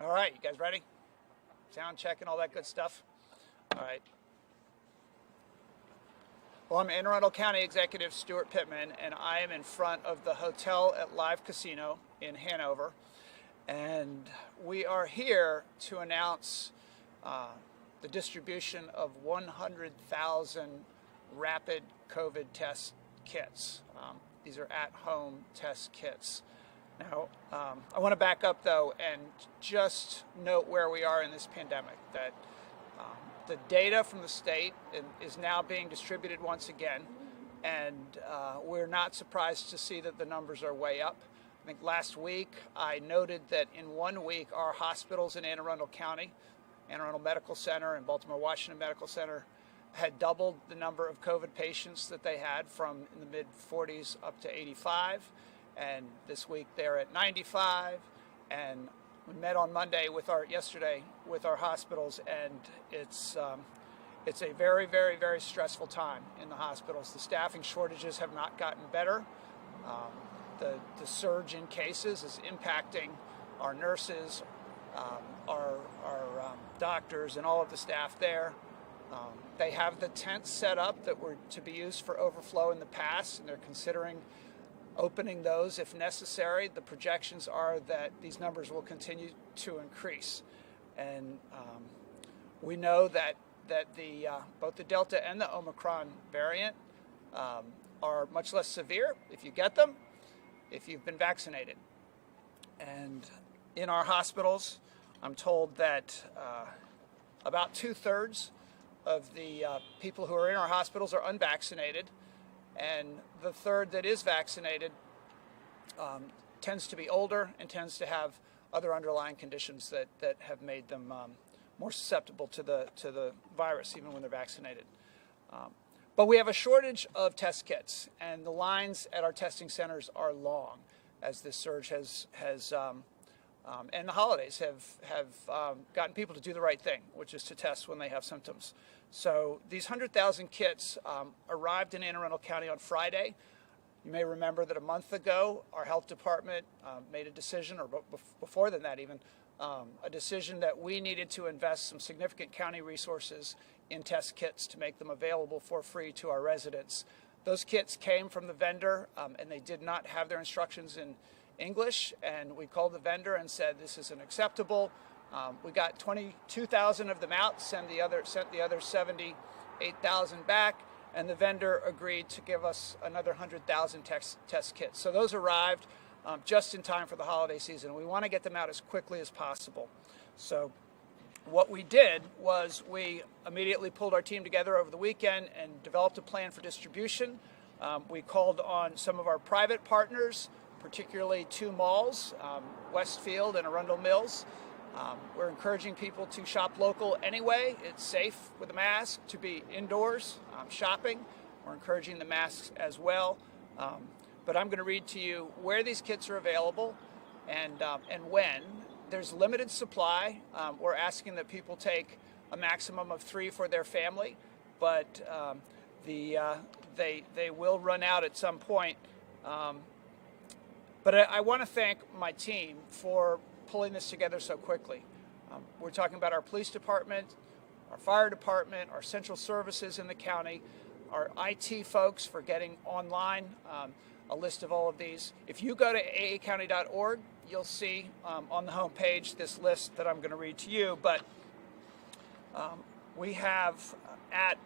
All right, you guys ready? Sound check and all that good stuff? All right. Well, I'm Arundel County Executive Stuart Pittman, and I am in front of the Hotel at Live Casino in Hanover. And we are here to announce the distribution of 100,000 rapid COVID test kits. These are at-home test kits. Now, I want to back up, though, and just note where we are in this pandemic, that the data from the state is now being distributed once again, and we're not surprised to see that the numbers are way up. I think last week I noted that in 1 week our hospitals in Anne Arundel County, Anne Arundel Medical Center and Baltimore Washington Medical Center, had doubled the number of COVID patients that they had from in the mid-40s up to 85. And this week they're at 95. And we met on Monday yesterday with our hospitals, and it's a very, very, very stressful time in the hospitals. The staffing shortages have not gotten better. The surge in cases is impacting our nurses, our doctors, and all of the staff there. They have the tents set up that were to be used for overflow in the past, and they're considering opening those if necessary. The projections are that these numbers will continue to increase. And we know that both the Delta and the Omicron variant are much less severe if you get them, if you've been vaccinated. And in our hospitals, I'm told that about 2/3 of the people who are in our hospitals are unvaccinated, and the third that is vaccinated tends to be older and tends to have other underlying conditions that have made them more susceptible to the virus, even when they're vaccinated. But we have a shortage of test kits, and the lines at our testing centers are long, as this surge has and the holidays have gotten people to do the right thing, which is to test when they have symptoms. So these 100,000 kits arrived in Anne Arundel County on Friday. You may remember that a month ago, our health department made a decision, or before than that even, a decision that we needed to invest some significant county resources in test kits to make them available for free to our residents. Those kits came from the vendor, and they did not have their instructions in English, and we called the vendor and said this isn't acceptable. We got 22,000 of them out, sent the other 78,000 back, and the vendor agreed to give us another 100,000 test kits. So those arrived just in time for the holiday season. We want to get them out as quickly as possible. So what we did was we immediately pulled our team together over the weekend and developed a plan for distribution. We called on some of our private partners, particularly 2 malls, Westfield and Arundel Mills. We're encouraging people to shop local anyway. It's safe with a mask to be indoors shopping. We're encouraging the masks as well. But I'm going to read to you where these kits are available and when. There's limited supply. We're asking that people take a maximum of 3 for their family, but they will run out at some point. But I want to thank my team for pulling this together so quickly. We're talking about our police department, our fire department, our central services in the county, our IT folks for getting online a list of all of these. If you go to aacounty.org, you'll see on the home page this list that I'm going to read to you. But we have at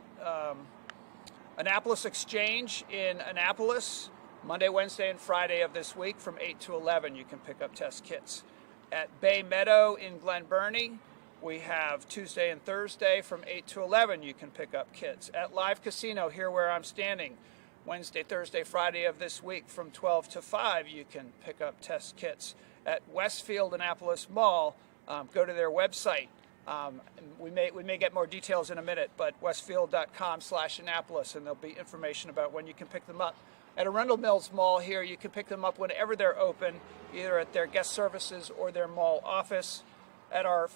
Annapolis Exchange in Annapolis, Monday, Wednesday, and Friday of this week from 8 to 11, you can pick up test kits. At Bay Meadow in Glen Burnie, we have Tuesday and Thursday from 8 to 11, you can pick up kits. At Live Casino, here where I'm standing, Wednesday, Thursday, Friday of this week from 12 to 5, you can pick up test kits. At Westfield Annapolis Mall, go to their website. We may get more details in a minute, but westfield.com/Annapolis, and there'll be information about when you can pick them up. At Arundel Mills Mall here, you can pick them up whenever they're open, either at their guest services or their mall office. At our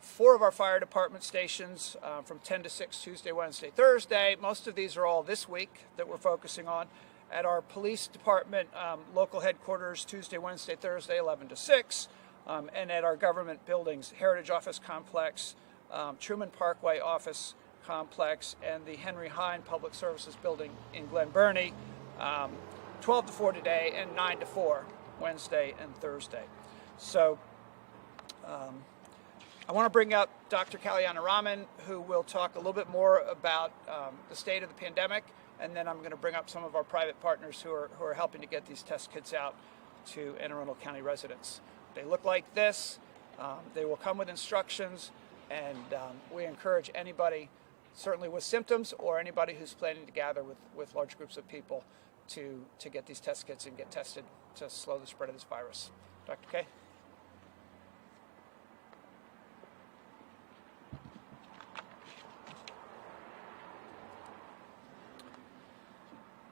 4 of our fire department stations from 10 to 6, Tuesday, Wednesday, Thursday. Most of these are all this week that we're focusing on. At our police department local headquarters, Tuesday, Wednesday, Thursday, 11 to 6. and at our government buildings, Heritage Office Complex, Truman Parkway Office Complex, and the Henry Hine Public Services Building in Glen Burnie, 12 to 4 today and 9 to 4 Wednesday and Thursday. So I want to bring up Dr. Kalyana Raman, who will talk a little bit more about the state of the pandemic, and then I'm going to bring up some of our private partners who are helping to get these test kits out to Anne Arundel County residents. They look like this. They will come with instructions, and we encourage anybody, certainly with symptoms or anybody who's planning to gather with large groups of people, to get these test kits and get tested to slow the spread of this virus. Dr. K?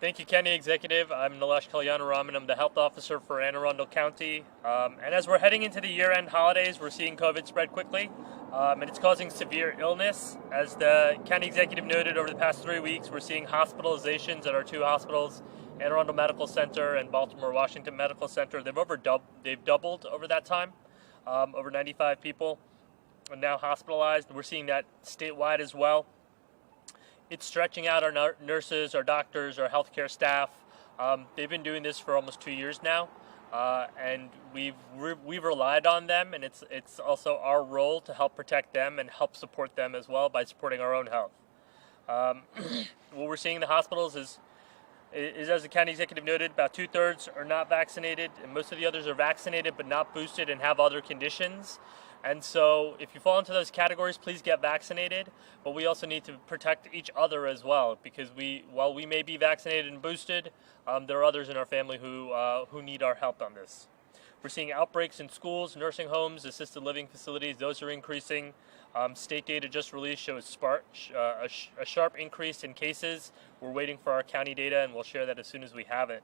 Thank you, County Executive. I'm Nilesh Kalyana-Raman. I'm the Health Officer for Anne Arundel County. And as we're heading into the year-end holidays, we're seeing COVID spread quickly, and it's causing severe illness. As the County Executive noted, over the past 3 weeks, we're seeing hospitalizations at our two hospitals, Anne Arundel Medical Center and Baltimore Washington Medical Center. They've doubled over that time. Over 95 people are now hospitalized. We're seeing that statewide as well. It's stretching out our nurses, our doctors, our healthcare staff. They've been doing this for almost 2 years now, and we've relied on them, and it's also our role to help protect them and help support them as well by supporting our own health. What we're seeing in the hospitals is, as the County Executive noted, about 2/3 are not vaccinated, and most of the others are vaccinated but not boosted and have other conditions. And so if you fall into those categories, please get vaccinated. But we also need to protect each other as well, because while we may be vaccinated and boosted, there are others in our family who need our help on this. We're seeing outbreaks in schools, nursing homes, assisted living facilities. Those are increasing. State data just released shows a sharp increase in cases. We're waiting for our county data, and we'll share that as soon as we have it.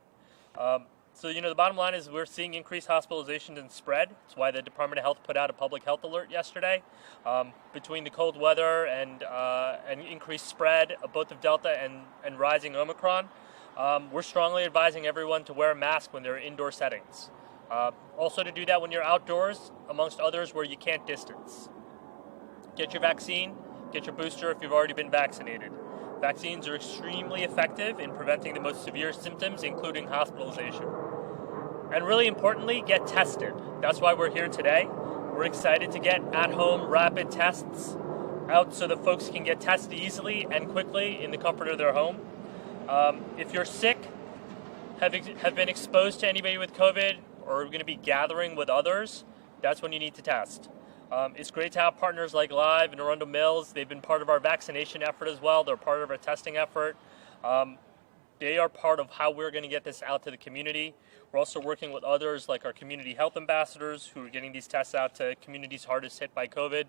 So, the bottom line is we're seeing increased hospitalizations and spread. That's why the Department of Health put out a public health alert yesterday. Between the cold weather and increased spread of both of Delta and rising Omicron, we're strongly advising everyone to wear a mask when they're in indoor settings. Also to do that when you're outdoors, amongst others where you can't distance. Get your vaccine, get your booster if you've already been vaccinated. Vaccines are extremely effective in preventing the most severe symptoms, including hospitalization. And really importantly, get tested. That's why we're here today. We're excited to get at-home rapid tests out so that folks can get tested easily and quickly in the comfort of their home. If you're sick, have been exposed to anybody with COVID, or are going to be gathering with others, that's when you need to test. It's great to have partners like Live and Arundel Mills. They've been part of our vaccination effort as well. They're part of our testing effort. They are part of how we're going to get this out to the community. We're also working with others like our community health ambassadors who are getting these tests out to communities hardest hit by COVID,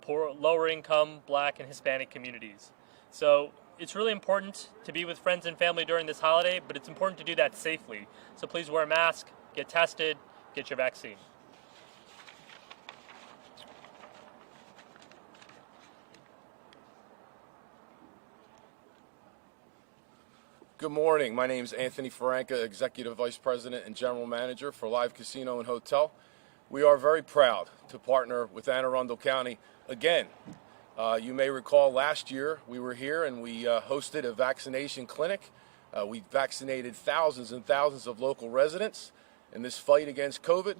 poor, lower income, Black and Hispanic communities. So it's really important to be with friends and family during this holiday, but it's important to do that safely. So please wear a mask, get tested, get your vaccine. Good morning. My name is Anthony Franca, Executive Vice President and General Manager for Live Casino and Hotel. We are very proud to partner with Anne Arundel County again. You may recall last year we were here and we hosted a vaccination clinic. We vaccinated thousands and thousands of local residents in this fight against COVID.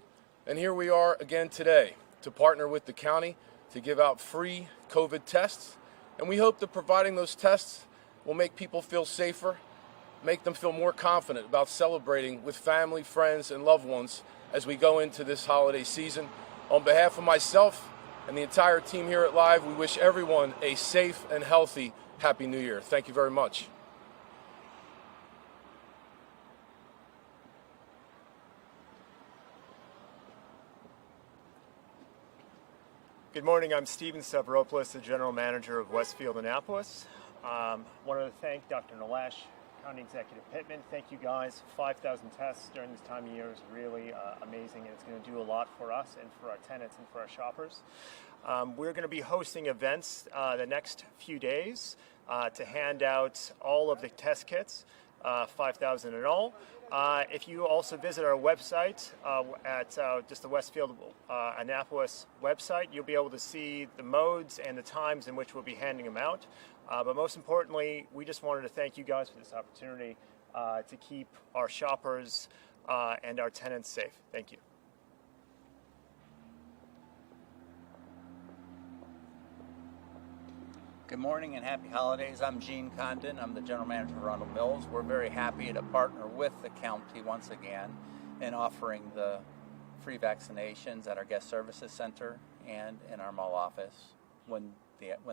And here we are again today to partner with the county to give out free COVID tests. And we hope that providing those tests will make people feel safer, make them feel more confident about celebrating with family, friends, and loved ones as we go into this holiday season. On behalf of myself and the entire team here at Live, we wish everyone a safe and healthy Happy New Year. Thank you very much. Good morning, I'm Steven Stavropoulos, the General Manager of Westfield Annapolis. Wanted to thank Dr. Nilesh, County Executive Pittman. Thank you guys. 5,000 tests during this time of year is really amazing, and it's going to do a lot for us and for our tenants and for our shoppers. We're going to be hosting events the next few days to hand out all of the test kits, 5,000 in all. If you also visit our website at just the Westfield Annapolis website, you'll be able to see the modes and the times in which we'll be handing them out. But most importantly, we just wanted to thank you guys for this opportunity to keep our shoppers and our tenants safe. Thank you. Good morning and happy holidays. I'm Gene Condon. I'm the general manager of Arundel Mills. We're very happy to partner with the county once again in offering the free vaccinations at our guest services center and in our mall office when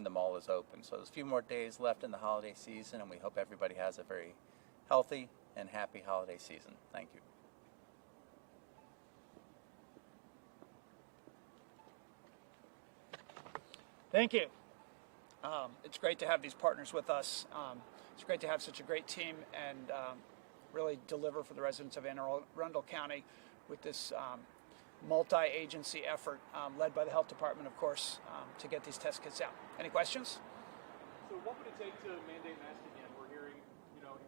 the mall is open. So there's a few more days left in the holiday season, and we hope everybody has a very healthy and happy holiday season. Thank you. Thank you. It's great to have these partners with us. It's great to have such a great team and really deliver for the residents of Anne Arundel County with this multi-agency effort led by the health department, of course, to get these test kits out. Any questions? So what would it take to mandate masks again? We're hearing,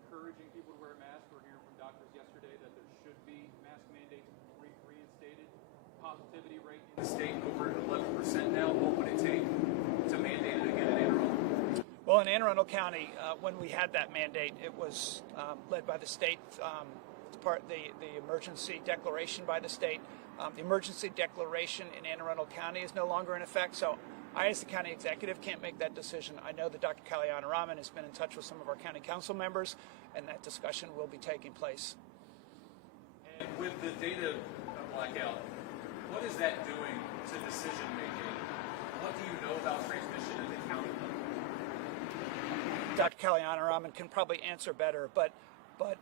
encouraging people to wear masks. We're hearing from doctors yesterday that there should be mask mandates reinstated. Positivity rate in the state over 11% now. What would it take to mandate it again in Anne Arundel? Well, in Anne Arundel County, when we had that mandate, it was led by the state. The emergency declaration by the state. The emergency declaration in Anne Arundel County is no longer in effect, so I, as the county executive, can't make that decision. I know that Dr. Kalyana has been in touch with some of our county council members, and that discussion will be taking place. And with the data blackout, what is that doing to decision making? What do you know about transmission at the county level? Dr. Kalyana can probably answer better, but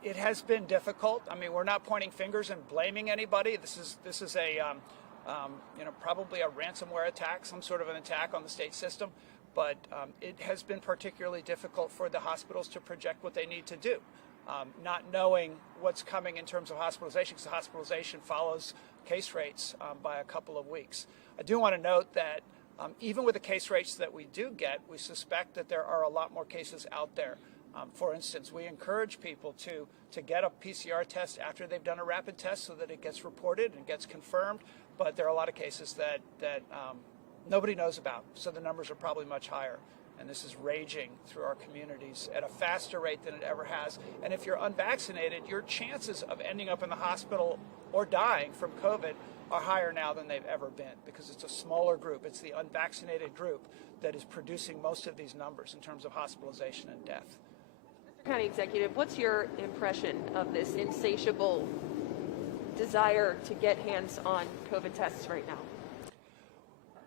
it has been difficult. I mean, we're not pointing fingers and blaming anybody. This is a probably a ransomware attack, some sort of an attack on the state system. But it has been particularly difficult for the hospitals to project what they need to do, not knowing what's coming in terms of hospitalization, because hospitalization follows case rates by a couple of weeks. I do want to note that even with the case rates that we do get, we suspect that there are a lot more cases out there. For instance, we encourage people to get a PCR test after they've done a rapid test so that it gets reported and gets confirmed. But there are a lot of cases that nobody knows about, so the numbers are probably much higher. And this is raging through our communities at a faster rate than it ever has. And if you're unvaccinated, your chances of ending up in the hospital or dying from COVID are higher now than they've ever been, because it's a smaller group. It's the unvaccinated group that is producing most of these numbers in terms of hospitalization and death. Mr. County Executive, what's your impression of this insatiable desire to get hands on COVID tests right now?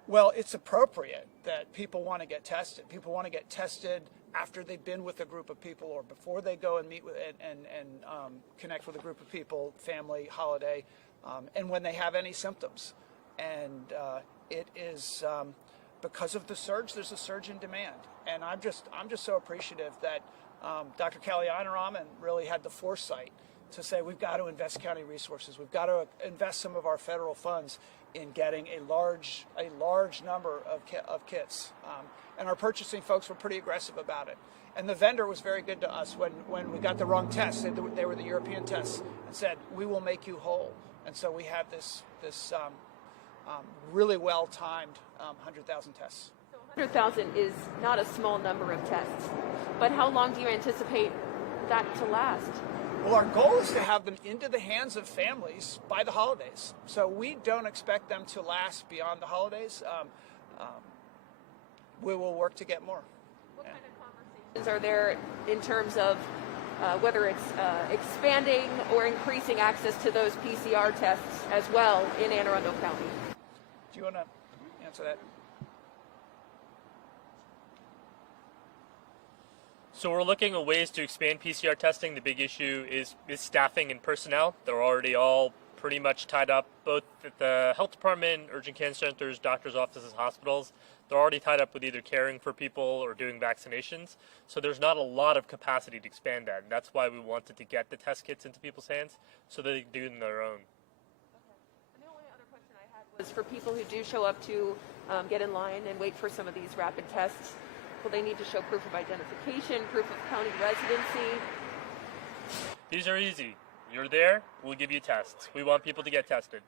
Well, it's appropriate that people want to get tested. People want to get tested after they've been with a group of people or before they go and meet with and connect with a group of people, family, holiday, and when they have any symptoms. And it is because of the surge. There's a surge in demand, and I'm just so appreciative that Dr. Kalyana really had the foresight to say we've got to invest county resources. We've got to invest some of our federal funds in getting a large number of kits. And our purchasing folks were pretty aggressive about it. And the vendor was very good to us when we got the wrong tests. They were the European tests, and said, we will make you whole. And so we have this really well-timed 100,000 tests. So 100,000 is not a small number of tests. But how long do you anticipate that to last? Well, our goal is to have them into the hands of families by the holidays. So we don't expect them to last beyond the holidays. We will work to get more. What kind of conversations are there in terms of whether it's expanding or increasing access to those PCR tests as well in Anne Arundel County? Do you want to answer that? So we're looking at ways to expand PCR testing. The big issue is staffing and personnel. They're already all pretty much tied up, both at the health department, urgent care centers, doctors' offices, hospitals. They're already tied up with either caring for people or doing vaccinations. So there's not a lot of capacity to expand that. And that's why we wanted to get the test kits into people's hands so that they can do it on their own. Okay. And the only other question I had was for people who do show up to get in line and wait for some of these rapid tests. Will they need to show proof of identification, proof of county residency? These are easy. You're there, we'll give you tests. We want people to get tested.